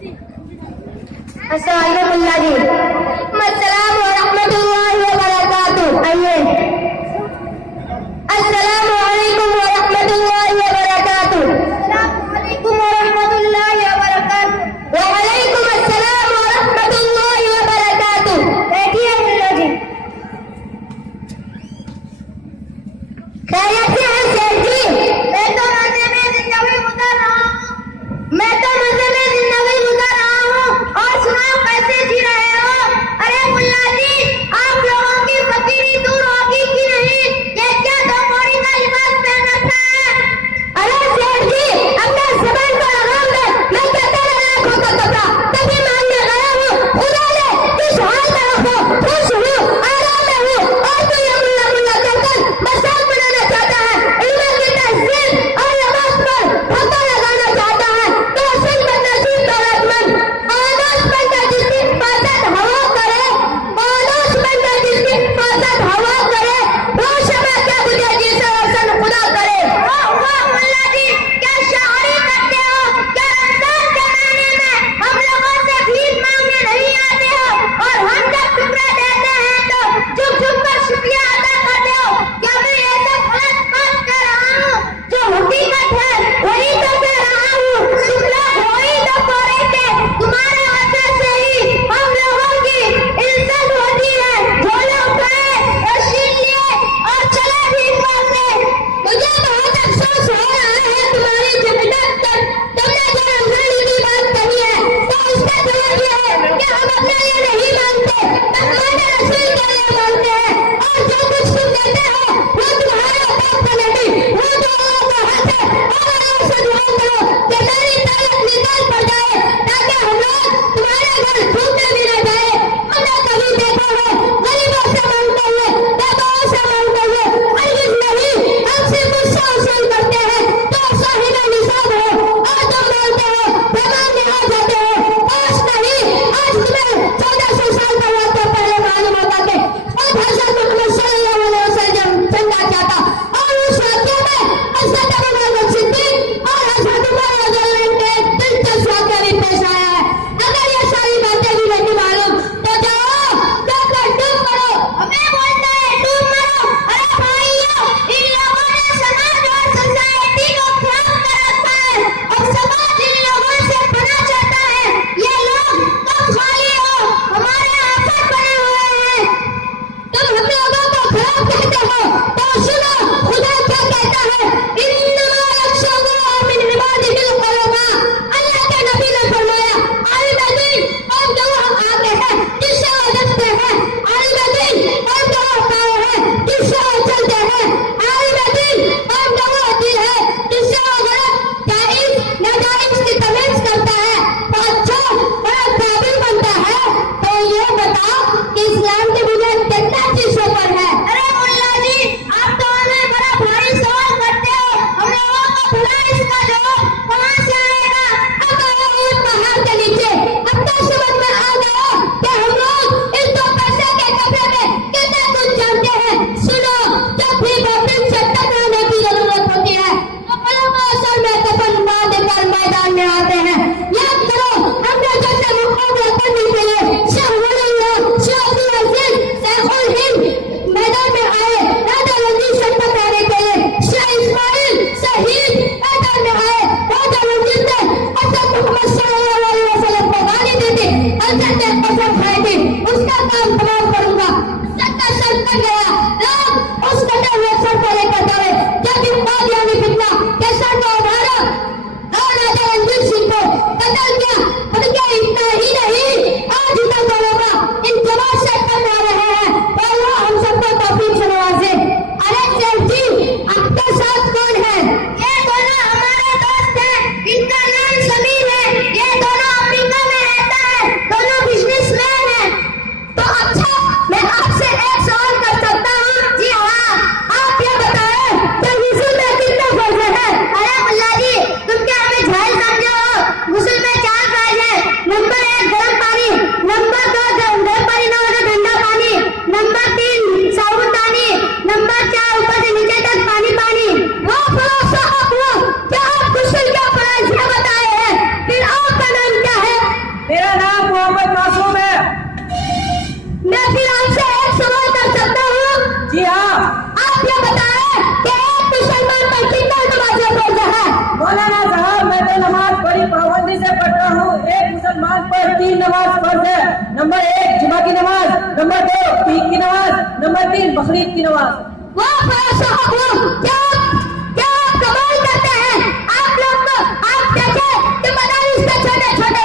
अस्सलाम मुल्ला जी। अस्सलाम व रहमतुल्लाहि व बरकातुहू। आइए। अस्सलाम वालेकुम व रहमतुल्लाहि व बरकातुहू। अस्सलाम वालेकुम व रहमतुल्लाहि व बरकातुहू। व अलैकुम अस्सलाम व रहमतुल्लाहि व बरकातुहू। बैठिए मुल्ला जी। खैरियत से हैं शेख जी? मैं तो मजे में जिंदगी गुजार रहा हूँ। मैं तो मजे में जिंदगी गुजार रहा हूँ। और सुनाओ कैसे जी रहे हो? अरे मुल्ला जी नमाज फर्ज है। नंबर 1 जुमा की नमाज, नंबर 2 ईद की नमाज, नंबर 3 बकरीद की नमाज। वाह क्या क्या आप कमाल करते हैं। आप लोग को आप देखे कि मदारिस के छोटे छोटे